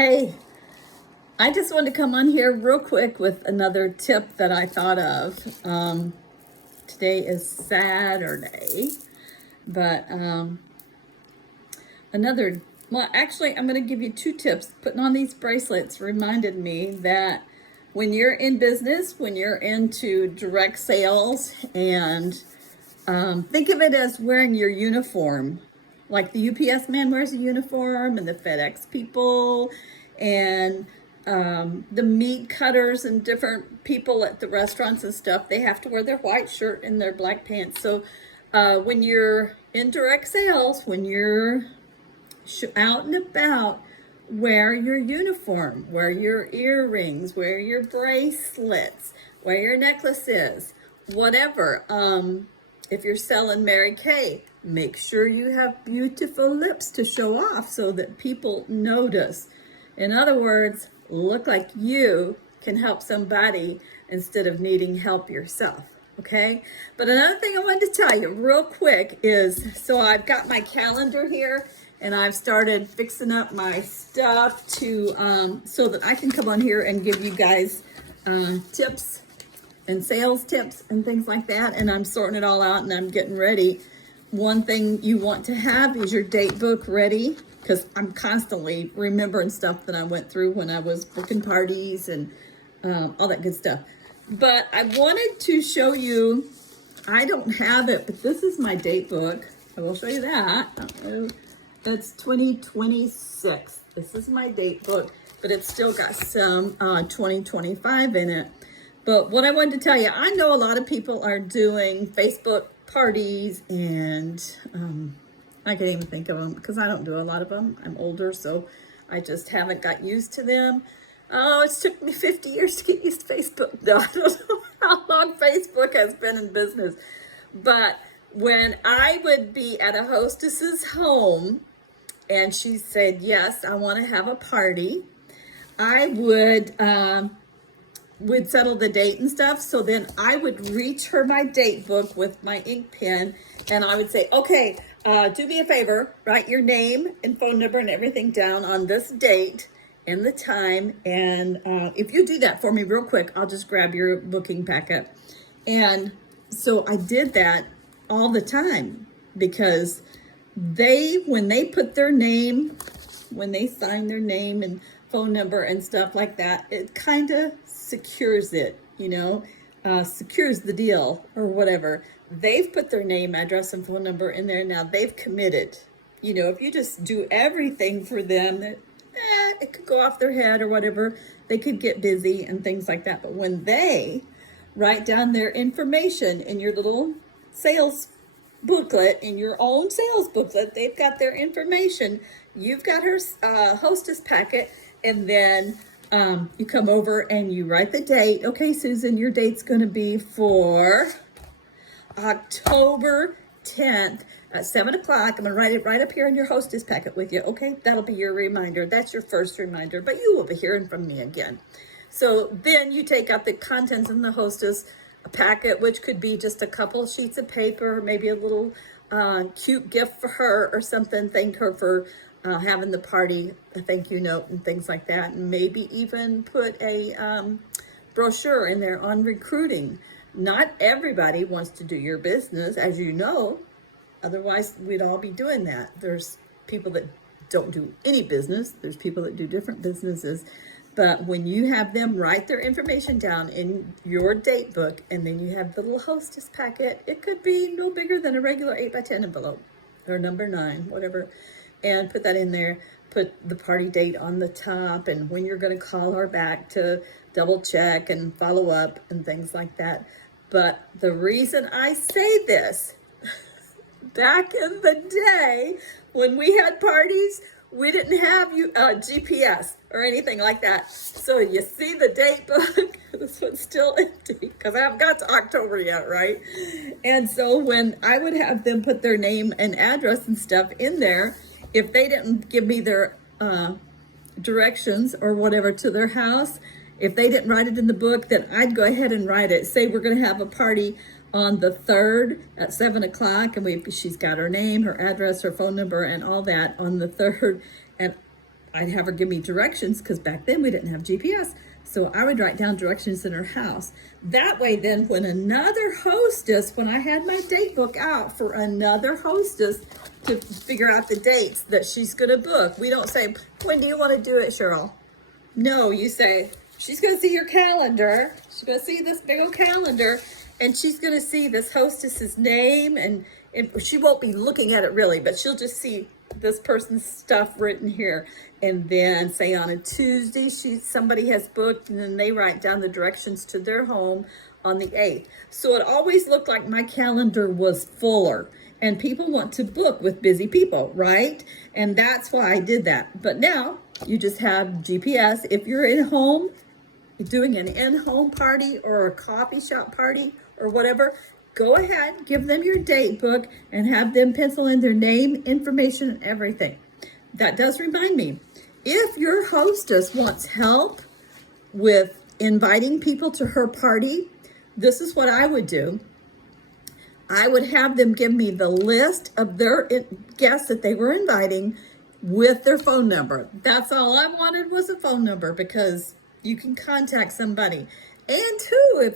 Hey, I just wanted to come on here real quick with another tip that I thought of. Today is Saturday, but actually, I'm going to give you two tips. Putting on these bracelets reminded me that when you're in business, when you're into direct sales, and think of it as wearing your uniform. Like the UPS man wears a uniform, and the FedEx people, and the meat cutters and different people at the restaurants and stuff, they have to wear their white shirt and their black pants. So when you're in direct sales, when you're out and about, wear your uniform, wear your earrings, wear your bracelets, wear your necklaces, whatever. If you're selling Mary Kay, make sure you have beautiful lips to show off so that people notice. In other words, look like you can help somebody instead of needing help yourself, okay? But another thing I wanted to tell you real quick is, so I've got my calendar here and I've started fixing up my stuff to so that I can come on here and give you guys tips and sales tips and things like that. And I'm sorting it all out and I'm getting ready. One thing you want to have is your date book ready, because I'm constantly remembering stuff that I went through when I was booking parties and all that good stuff. But I wanted to show you, I don't have it, but this is my date book. I will show you that. That's 2026. This is my date book, but it's still got some 2025 in it. But what I wanted to tell you, I know a lot of people are doing Facebook parties and I can't even think of them because I don't do a lot of them. I'm older, so I just haven't got used to them. Oh, it's took me 50 years to get used to Facebook. No, I don't know how long Facebook has been in business. But when I would be at a hostess's home and she said, yes, I want to have a party, I would settle the date and stuff. So then I would reach her my date book with my ink pen and I would say, okay, do me a favor, write your name and phone number and everything down on this date and the time. And if you do that for me real quick, I'll just grab your booking packet. And so I did that all the time because when they put their name, when they sign their name and phone number and stuff like that, it kind of secures it, secures the deal or whatever. They've put their name, address, and phone number in there. Now they've committed. If you just do everything for them, it could go off their head or whatever. They could get busy and things like that. But when they write down their information in your little sales booklet, in your own sales booklet, they've got their information. You've got her hostess packet, and then you come over and you write the date. Okay, Susan, your date's going to be for October 10th at 7 o'clock. I'm going to write it right up here in your hostess packet with you. Okay, that'll be your reminder. That's your first reminder, but you will be hearing from me again. So then you take out the contents in the hostess packet, which could be just a couple sheets of paper, maybe a little cute gift for her or something. Thank her for having the party, a thank you note and things like that. And maybe even put a brochure in there on recruiting. Not everybody wants to do your business, as you know. Otherwise, we'd all be doing that. There's people that don't do any business. There's people that do different businesses. But when you have them write their information down in your date book, and then you have the little hostess packet, it could be no bigger than a regular 8x10 envelope or number 9, whatever, and put that in there. Put the party date on the top and when you're going to call her back to double check and follow up and things like that. But the reason I say this, back in the day when we had parties, we didn't have GPS or anything like that. So you see the date book, this one's still empty because I haven't got to October yet, right? And so when I would have them put their name and address and stuff in there, if they didn't give me their directions or whatever to their house, if they didn't write it in the book, then I'd go ahead and write it. Say we're going to have a party on the 3rd at 7 o'clock, and she's got her name, her address, her phone number, and all that on the 3rd. And I'd have her give me directions, because back then we didn't have GPS. So I would write down directions in her house. That way then when another hostess, when I had my date book out for another hostess to figure out the dates that she's gonna book, we don't say, when do you wanna do it, Cheryl? No, you say, she's gonna see your calendar. She's gonna see this big old calendar, and she's gonna see this hostess's name, and she won't be looking at it really, but she'll just see this person's stuff written here. And then say on a Tuesday, somebody has booked, and then they write down the directions to their home on the 8th. So it always looked like my calendar was fuller, and people want to book with busy people, right? And that's why I did that. But now you just have GPS. If you're in home, doing an in-home party or a coffee shop party or whatever, go ahead, give them your date book and have them pencil in their name, information, and everything. That does remind me, if your hostess wants help with inviting people to her party, this is what I would do. I would have them give me the list of their guests that they were inviting with their phone number. That's all I wanted, was a phone number, because you can contact somebody. And two,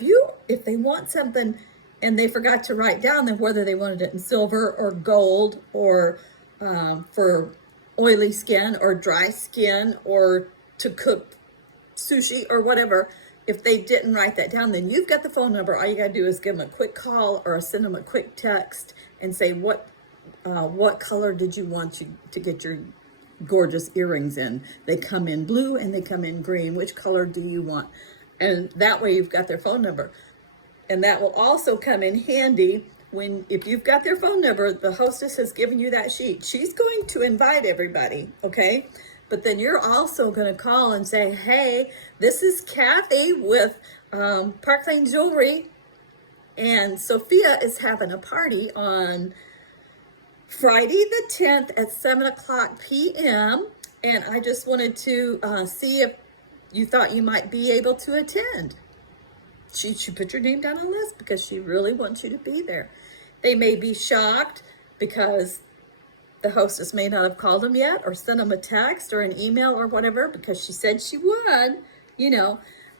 if they want something and they forgot to write down, then whether they wanted it in silver or gold, or for oily skin or dry skin, or to cook sushi or whatever, if they didn't write that down, then you've got the phone number. All you gotta do is give them a quick call or send them a quick text and say, what color did you want to get your gorgeous earrings in? They come in blue and they come in green. Which color do you want? And that way you've got their phone number. And that will also come in handy if you've got their phone number, the hostess has given you that sheet. She's going to invite everybody, okay? But then you're also going to call and say, hey, this is Kathy with Park Lane Jewelry, and Sophia is having a party on Friday the 10th at 7:00 p.m. And I just wanted to see if you thought you might be able to attend. She put your name down on the list because she really wants you to be there. They may be shocked because the hostess may not have called them yet, or sent them a text or an email or whatever, because she said she would,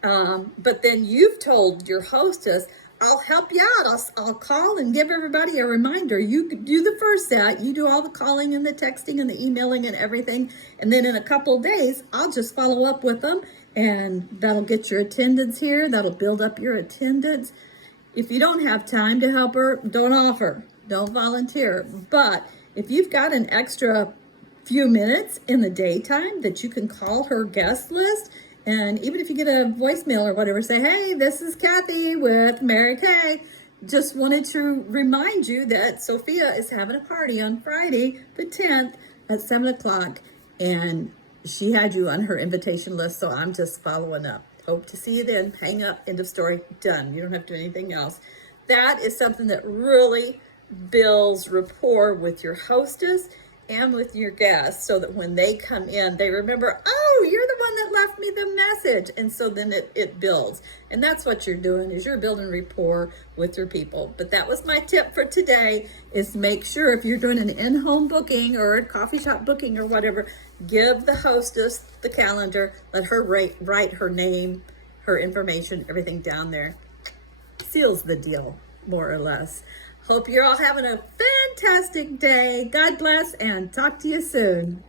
but then you've told your hostess, I'll help you out. I'll call and give everybody a reminder. You do the first set. You do all the calling and the texting and the emailing and everything. And then in a couple of days, I'll just follow up with them, and that'll get your attendance here. That'll build up your attendance. If you don't have time to help her, don't offer. Don't volunteer. But if you've got an extra few minutes in the daytime that you can call her guest list, and even if you get a voicemail or whatever, say, hey, this is Kathy with Mary Kay. Just wanted to remind you that Sophia is having a party on Friday the 10th at 7:00, and she had you on her invitation list, so I'm just following up. Hope to see you then. Hang up, end of story, done. You don't have to do anything else. That is something that really builds rapport with your hostess and with your guests, so that when they come in, they remember, oh, you're the one that left me the message. And so then it builds. And that's what you're doing, is you're building rapport with your people. But that was my tip for today, is make sure if you're doing an in-home booking or a coffee shop booking or whatever, give the hostess the calendar, let her write her name, her information, everything down there. Seals the deal, more or less. Hope you're all having a fantastic day. God bless, and talk to you soon.